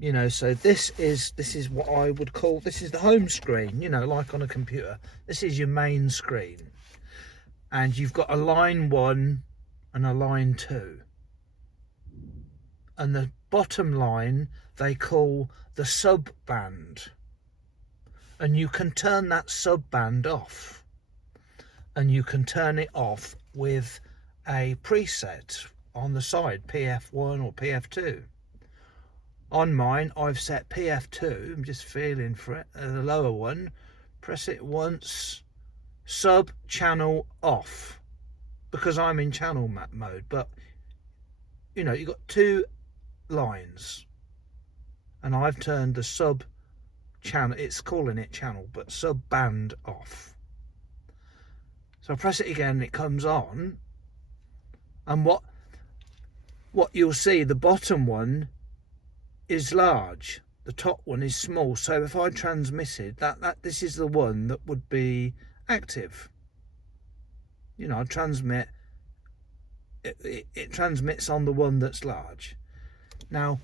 You know, so this is what I would call, this is the home screen, you know, like on a computer. This is your main screen. And you've got a line 1 and a line 2. And the bottom line they call the sub band. And you can turn that sub band off. And you can turn it off with a preset on the side, PF1 or PF2. On mine, I've set PF2. I'm just feeling for it. The lower one. Press it once. Sub channel off. Because I'm in channel mode. But, you know, you've got 2 lines. And I've turned the sub channel. It's calling it channel, but sub band off. So I press it again and it comes on. And what you'll see, the bottom one is large, the top one is small. So if I transmitted this is the one that would be active. You know, I transmit it transmits on the one that's large. Now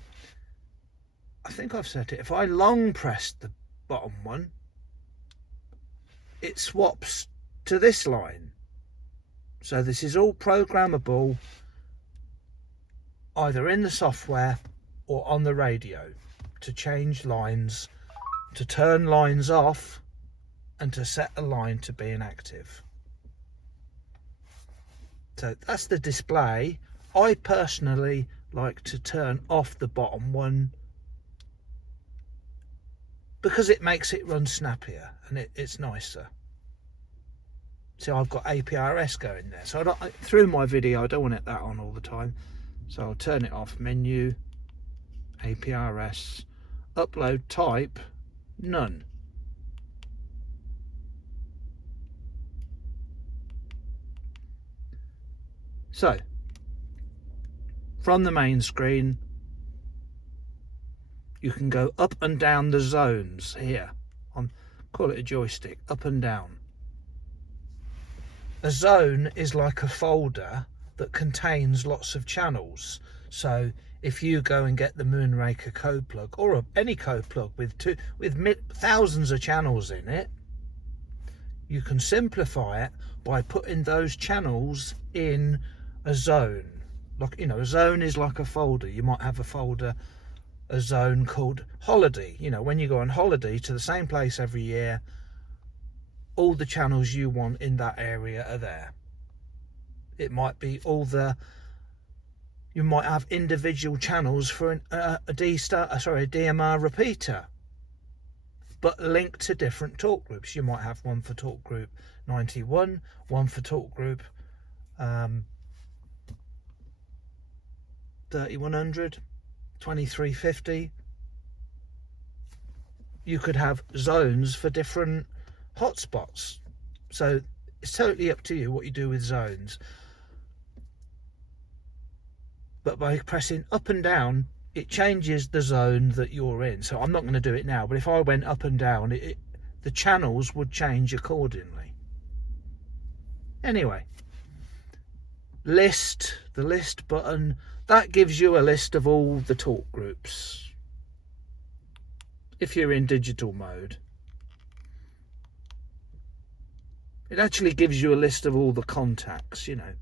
I think I've set it, if I long press the bottom one, it swaps to this line. So this is all programmable, either in the software or on the radio, to change lines, to turn lines off, and to set a line to be inactive. So that's the display. I personally like to turn off the bottom one because it makes it run snappier and it's nicer. So I've got APRS going there. So through my video, I don't want that on all the time. So I'll turn it off. Menu, APRS, upload type, none. So from the main screen, you can go up and down the zones here. Call it a joystick, up and down. A zone is like a folder that contains lots of channels. So if you go and get the Moonraker code plug, or any code plug with thousands of channels in it, you can simplify it by putting those channels in a zone. Like, you know, a zone is like a folder. You might have a zone called holiday. You know, when you go on holiday to the same place every year, all the channels you want in that area are there. It might be you might have individual channels for a DMR repeater, but linked to different talk groups. You might have one for talk group 91, one for talk group 3100, 2350. You could have zones for different hotspots. So it's totally up to you what you do with zones. But by pressing up and down, it changes the zone that you're in. So I'm not going to do it now, but if I went up and down, the channels would change accordingly. Anyway, the list button, that gives you a list of all the talk groups if you're in digital mode. It actually gives you a list of all the contacts. You know,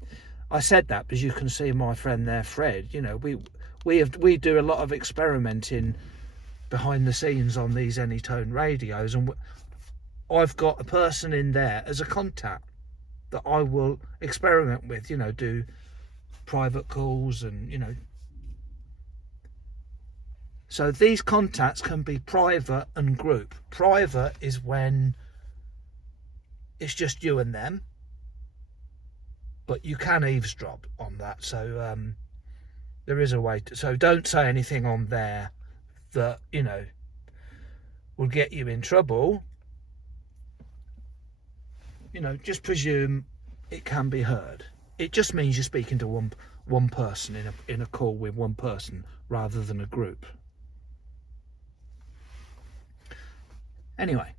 I said that because you can see my friend there, Fred. You know, we do a lot of experimenting behind the scenes on these Anytone radios, and I've got a person in there as a contact that I will experiment with. You know, do private calls and, you know. So these contacts can be private and group. Private is when it's just you and them, but you can eavesdrop on that. So there is a way to. So don't say anything on there that, you know, will get you in trouble. You know, just presume it can be heard. It just means you're speaking to one person in a call with one person rather than a group. Anyway,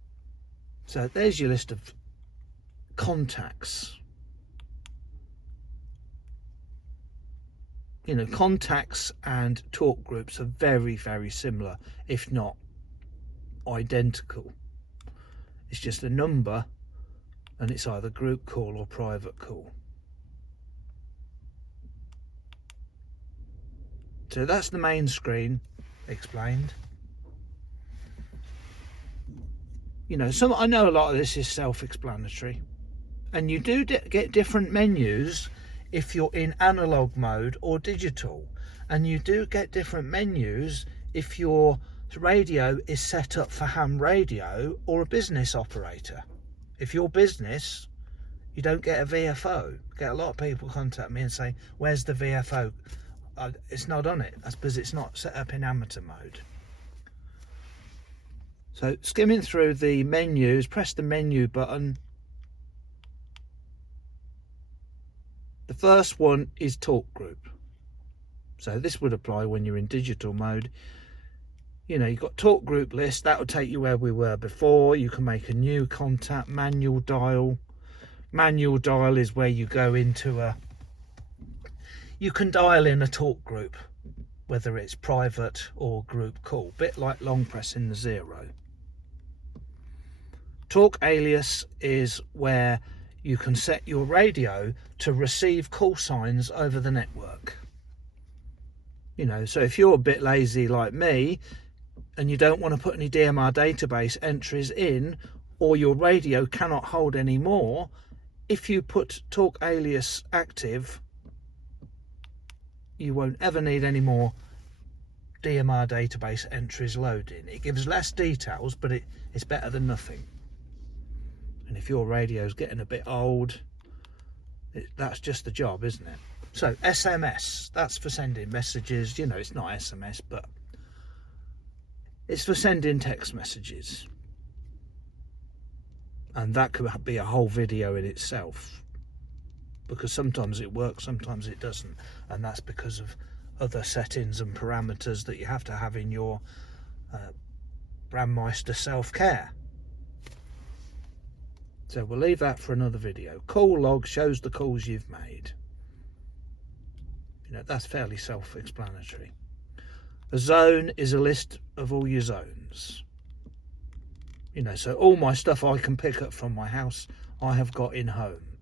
so there's your list of contacts. You know, contacts and talk groups are very, very similar, if not identical. It's just a number, and it's either group call or private call. So that's the main screen explained. You know, I know a lot of this is self-explanatory, and you do get different menus if you're in analog mode or digital, and you do get different menus if your radio is set up for ham radio or a business operator. If you're business, you don't get a VFO. I get a lot of people contact me and say, where's the VFO? It's not on it. That's because it's not set up in amateur mode. So skimming through the menus, press the menu button. The first one is talk group. So this would apply when you're in digital mode. You know, you've got talk group list. That will take you where we were before. You can make a new contact, manual dial. Manual dial is where you go into you can dial in a talk group, whether it's private or group call, bit like long pressing the 0. Talk alias is where you can set your radio to receive call signs over the network. You know, so if you're a bit lazy like me and you don't want to put any DMR database entries in, or your radio cannot hold any more, if you put talk alias active, you won't ever need any more DMR database entries loading. It gives less details, but it's better than nothing. And if your radio's getting a bit old, that's just the job, isn't it? So SMS, that's for sending messages. You know, it's not SMS, but it's for sending text messages. And that could be a whole video in itself, because sometimes it works, sometimes it doesn't. And that's because of other settings and parameters that you have to have in your Brandmeister self-care. So we'll leave that for another video. Call log shows the calls you've made. You know, that's fairly self-explanatory. A zone is a list of all your zones. You know, so all my stuff I can pick up from my house, I have got in home.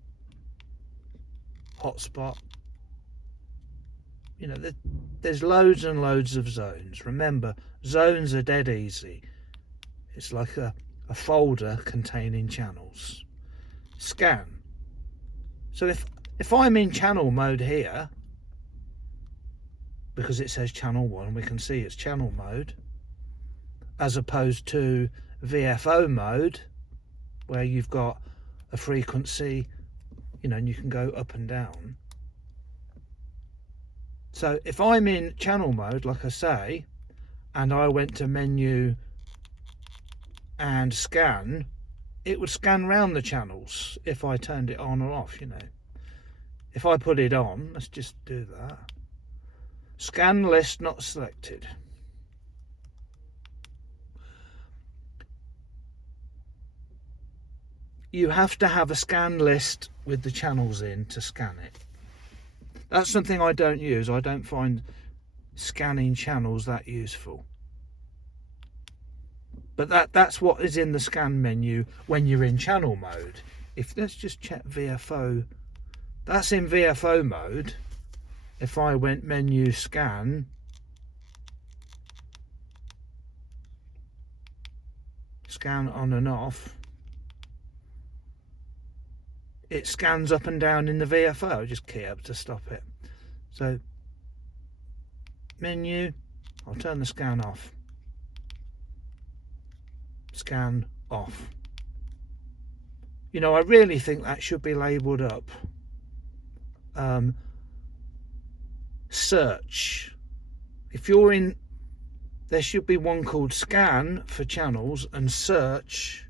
Hotspot. You know, there's loads and loads of zones. Remember, zones are dead easy. It's like a folder containing channels. Scan. So if I'm in channel mode here, because it says channel 1, we can see it's channel mode, as opposed to VFO mode, where you've got a frequency, you know, and you can go up and down. So if I'm in channel mode, like I say, and I went to menu and scan, it would scan round the channels if I turned it on or off, you know. If I put it on, let's just do that. Scan list not selected. You have to have a scan list with the channels in to scan it. That's something I don't use. I don't find scanning channels that useful. But that's what is in the scan menu when you're in channel mode. Let's just check VFO. That's in VFO mode. If I went menu scan, scan on and off, it scans up and down in the VFO. Just key up to stop it. So menu, I'll turn the scan off. Scan off. You know, I really think that should be labelled up. Search. If you're in, there should be one called scan for channels and search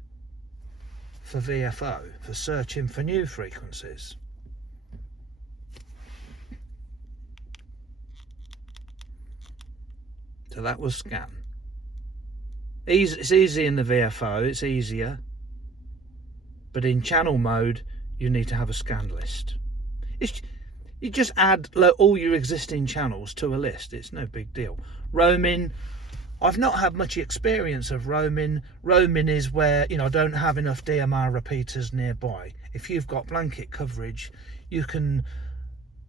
for VFO, for searching for new frequencies. So that was scan. It's easy in the VFO, it's easier, but in channel mode you need to have a scan list. You just add all your existing channels to a list. It's no big deal. Roaming, I've not had much experience of roaming. Roaming is where, I don't have enough DMR repeaters nearby. If you've got blanket coverage, you can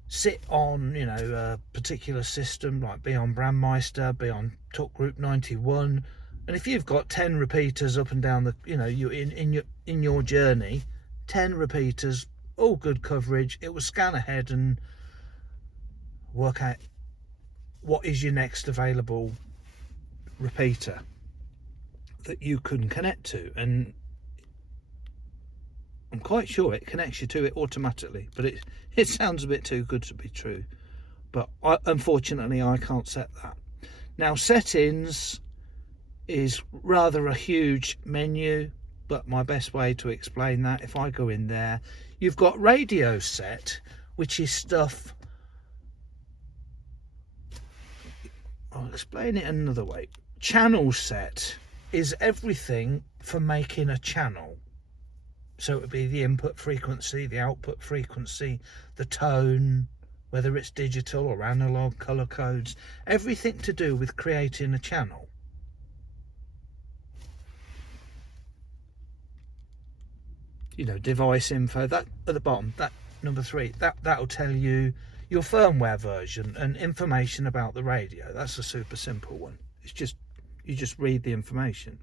sit on, a particular system, like be on Brandmeister, be on Talk Group 91, and if you've got 10 repeaters up and down the, you in your journey, 10 repeaters, all good coverage, it will scan ahead and work out what is your next available repeater that you can connect to, and I'm quite sure it connects you to it automatically, but it sounds a bit too good to be true. But unfortunately, I can't set that. Now, settings is rather a huge menu, but my best way to explain that, if I go in there, you've got radio set, which is stuff. I'll explain it another way. Channel set is everything for making a channel. So it would be the input frequency, the output frequency, the tone, whether it's digital or analog, color codes, everything to do with creating a channel. Device info, that at the bottom, that number 3, that'll tell you your firmware version and information about the radio. That's a super simple one. It's just, you just read the information.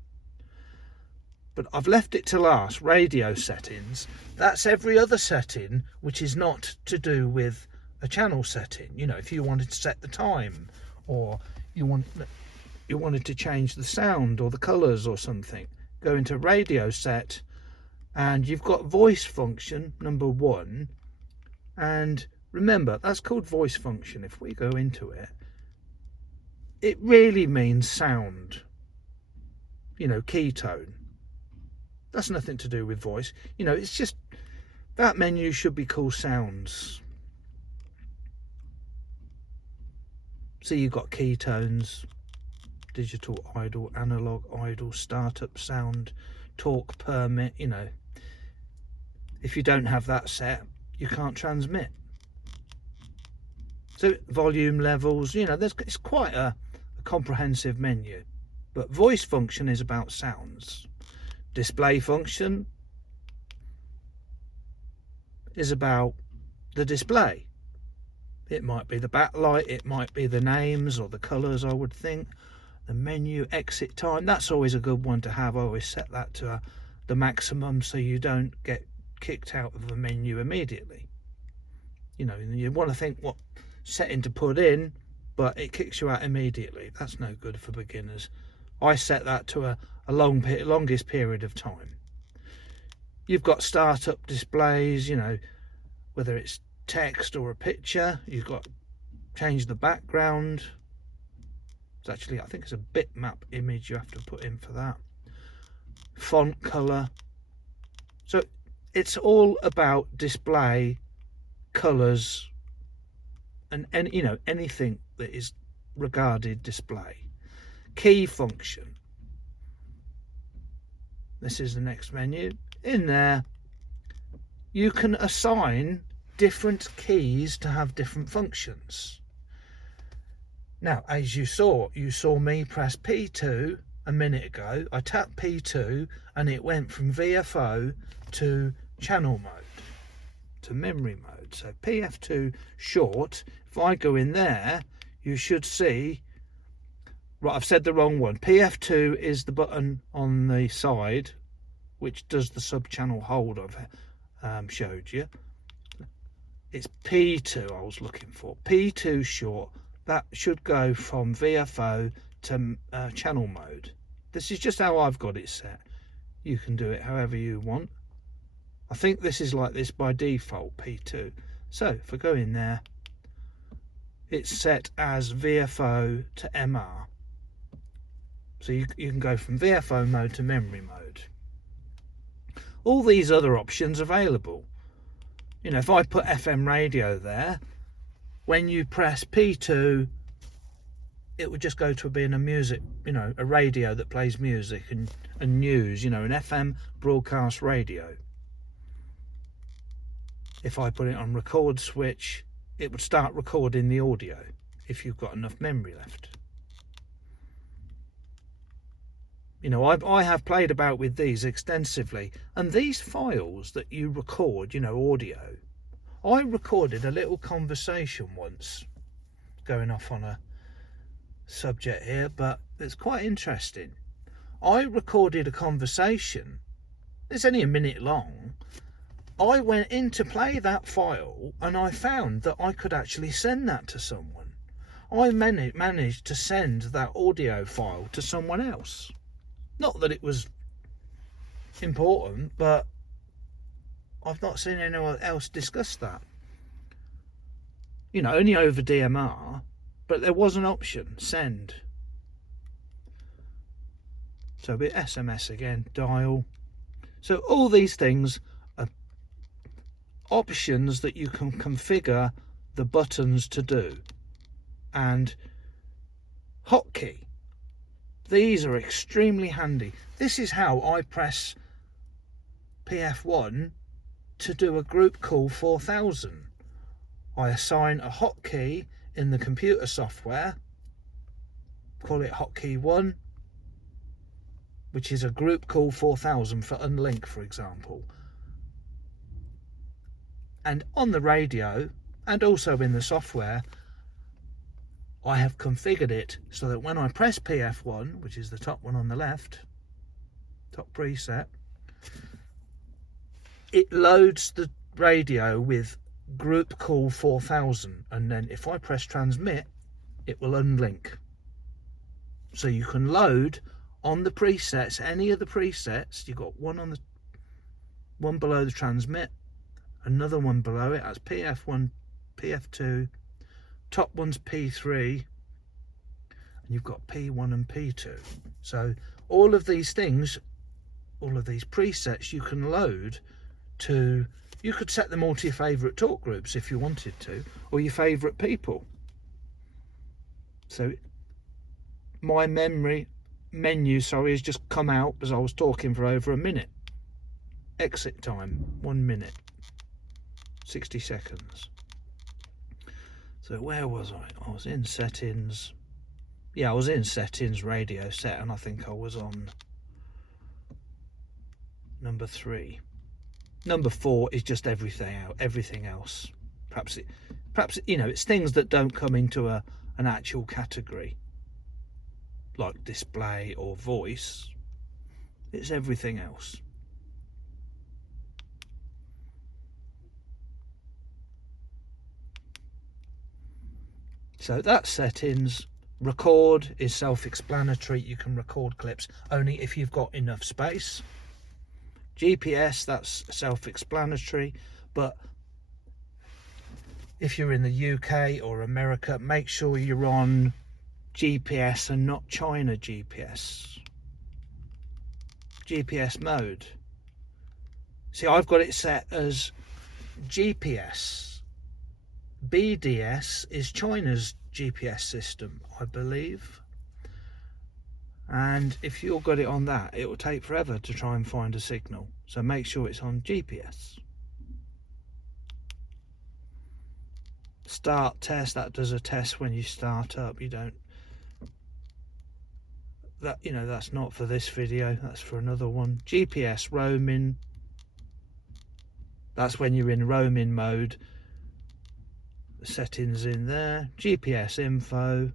But I've left it to last, radio settings. That's every other setting which is not to do with a channel setting. If you wanted to set the time, or you wanted to change the sound or the colors or something, go into radio set, and you've got voice function number 1, and remember, that's called voice function. If we go into it, it really means sound, key tone. That's nothing to do with voice. It's just, that menu should be called sounds. So you've got key tones, digital idle, analog idle, startup sound, talk permit. If you don't have that set, you can't transmit. So volume levels, it's quite a comprehensive menu. But voice function is about sounds. Display function is about the display. It might be the backlight, it might be the names or the colours, I would think. The menu exit time, that's always a good one to have. I always set that to the maximum so you don't get kicked out of the menu immediately. You want to think what setting to put in, but it kicks you out immediately. That's no good for beginners. I set that to a longest period of time. You've got startup displays, whether it's text or a picture. You've got change the background. It's actually, I think it's a bitmap image you have to put in for that. Font color. So it's all about display, colors, and anything that is regarded display. Key function. This is the next menu. In there, you can assign different keys to have different functions. Now, as you saw me press P2 a minute ago. I tapped P2 and it went from VFO to channel mode, to memory mode. So PF2 short, if I go in there, you should see, right, I've said the wrong one. PF2 is the button on the side, which does the sub-channel hold I've showed you. It's P2 I was looking for. P2 short, that should go from VFO to channel mode. This is just how I've got it set. You can do it however you want. I think this is like this by default, P2. So if I go in there, it's set as VFO to MR. So you can go from VFO mode to memory mode. All these other options available. If I put FM radio there, when you press P2, it would just go to being a music, a radio that plays music and news, an FM broadcast radio. If I put it on record switch, it would start recording the audio if you've got enough memory left. You know, I have played about with these extensively, and these files that you record, you know, audio, I recorded a little conversation once, going off on a subject here, but it's quite interesting. I recorded a conversation, it's only a minute long. I went in to play that file and I found that I could actually send that to someone. I managed to send that audio file to someone else. Not that it was important, but I've not seen anyone else discuss that. You know, only over DMR, but there was an option, send. So a bit SMS again, dial. So all these things are options that you can configure the buttons to do. And hotkey. These are extremely handy. This is how I press PF1 to do a group call 4000. I assign a hotkey in the computer software, call it hotkey 1, which is a group call 4000 for unlink, for example. And on the radio, and also in the software, I have configured it so that when I press PF1, which is the top one on the left, top preset, it loads the radio with group call 4000, and then if I press transmit, it will unlink. So you can load on the presets, any of the presets. You've got one below the transmit, another one below it, that's PF1, PF2, top one's P3, and you've got P1 and P2. So all of these things, all of these presets you can load to, you could set them all to your favourite talk groups if you wanted to, or your favourite people. So my menu has just come out as I was talking for over a minute. Exit time 1 minute 60 seconds. So where was I? I was in settings. Yeah, I was in settings, radio set, and I think I was on number 3. Number 4 is just everything else. Perhaps you know, it's things that don't come into an actual category, like display or voice. It's everything else. So that's settings. Record is self-explanatory. You can record clips only if you've got enough space. GPS, that's self-explanatory, but if you're in the UK or America, make sure you're on GPS and not China GPS mode. See, I've got it set as GPS. BDS is China's GPS system, I believe, and if you've got it on that, it will take forever to try and find a signal, so make sure it's on GPS. Start test, that does a test when you start up. You don't, that, you know, that's not for this video, that's for another one. GPS roaming, that's when you're in roaming mode. The settings in there. GPS info.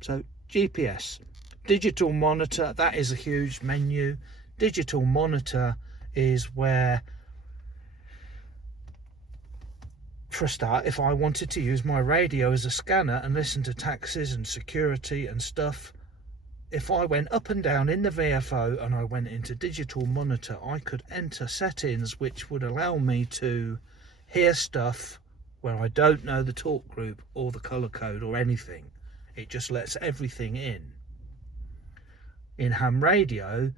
So GPS, digital monitor, that is a huge menu. Digital monitor is where, for a start, if I wanted to use my radio as a scanner and listen to taxis and security and stuff, if I went up and down in the VFO and I went into digital monitor, I could enter settings which would allow me to hear stuff where I don't know the talk group or the colour code or anything. It just lets everything in. In ham radio,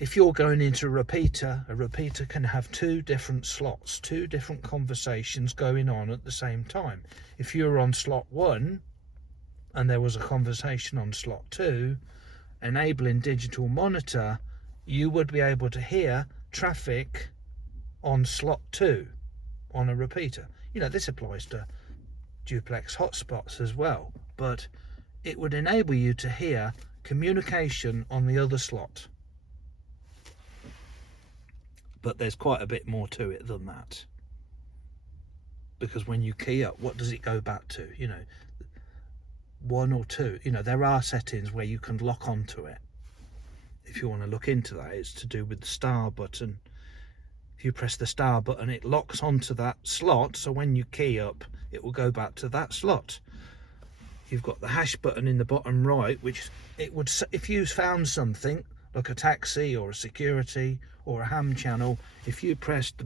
if you're going into a repeater can have 2 different slots, 2 different conversations going on at the same time. If you're on slot 1 and there was a conversation on slot 2, enabling digital monitor, you would be able to hear traffic on slot 2 on a repeater. You know, this applies to duplex hotspots as well, but it would enable you to hear communication on the other slot. But there's quite a bit more to it than that, because when you key up, what does it go back to? You know, 1 or 2. You know, there are settings where you can lock onto it. If you want to look into that, it's to do with the star button. If you press the star button, it locks onto that slot, so when you key up, it will go back to that slot. You've got the hash button in the bottom right, which it would, if you found something like a taxi or a security or a ham channel, if you pressed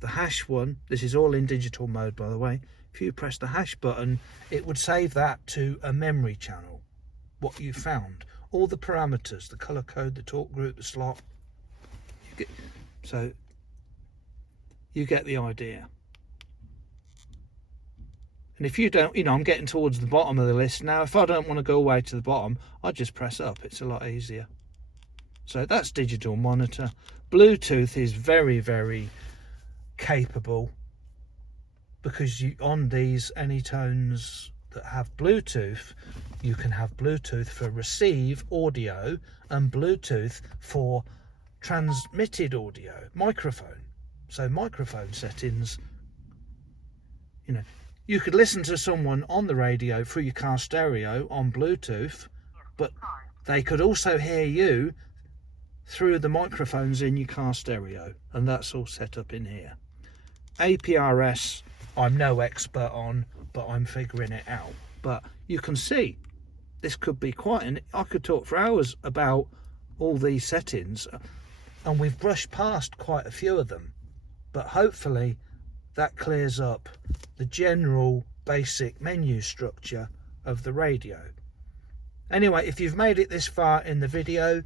the hash one, this is all in digital mode by the way, if you press the hash button, it would save that to a memory channel, what you found, all the parameters, the color code, the talk group, the slot. So you get the idea. And if you don't, you know, I'm getting towards the bottom of the list now. If I don't want to go all the way to the bottom, I just press up. It's a lot easier. So that's digital monitor. Bluetooth is very, very capable, because you, on these Anytones that have Bluetooth, you can have Bluetooth for receive audio and Bluetooth for transmitted audio, microphone. So microphone settings, you know, you could listen to someone on the radio through your car stereo on Bluetooth, but they could also hear you through the microphones in your car stereo, and that's all set up in here. APRS, I'm no expert on, but I'm figuring it out. But you can see, this could be quite an, I could talk for hours about all these settings, and we've brushed past quite a few of them, but hopefully that clears up the general basic menu structure of the radio. Anyway, if you've made it this far in the video,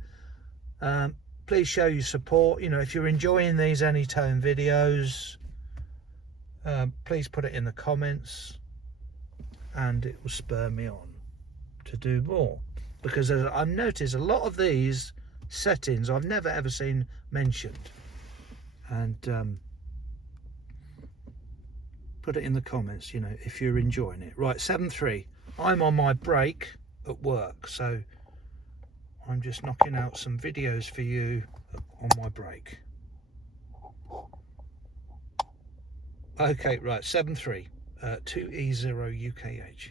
please show your support. You know, if you're enjoying these Anytone videos, please put it in the comments, and it will spur me on to do more, because I've noticed a lot of these settings I've never ever seen mentioned. And put it in the comments, you know, if you're enjoying it. Right, 7.3. I'm on my break at work, so I'm just knocking out some videos for you on my break. Okay, right, 7.3, 2E0 UKH.